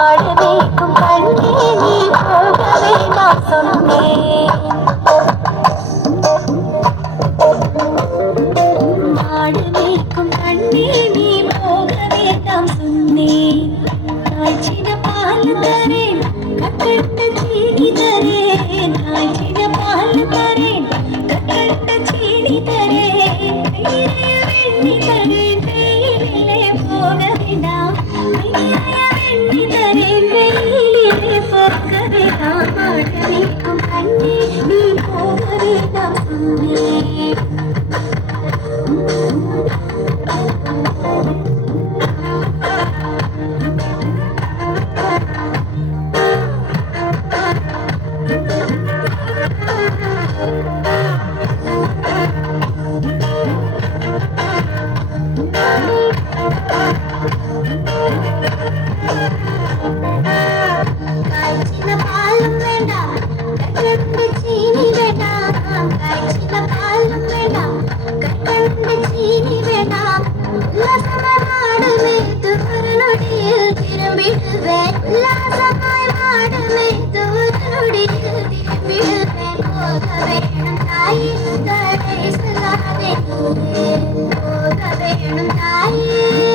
ஆடவேக்கும் கண்ணே நீ போக வேண்டாம் சொன்னேன். ஆடவேக்கும் கண்ணே நீ போக வேண்டாம் சொன்னேன். காய்ச்சின பால் தரேன் கட்ட சீனி தரேன். காய்ச்சின பால் தரேன் கட்ட சீனி தரேன். வெண்ணி தரேன் வெயிலே போக வேண்டாம். வெண்ணி தரேன் வெயிலே போக வேண்டாம். ஆடவேக்கும் கண்ணே நீ போக வேண்டாம் சொன்னேன். காய்ச்சின பாலும் வேண்டாம் கற்கண்டு சீனி வேண்டாம். காய்ச்சின பாலும் வேண்டாம் கற்கண்டு சீனி வேண்டாம். உல்லாசமாய் மாடுமே ஒரு நொடியில் திரும்பிடுவேன். உல்லாசமாய் மாடுமே ஒரு நொடியில் திரும்பிடுவேன். போக வேணும் தாயே தடை சொல்லாதே. போக வேணும் தாயே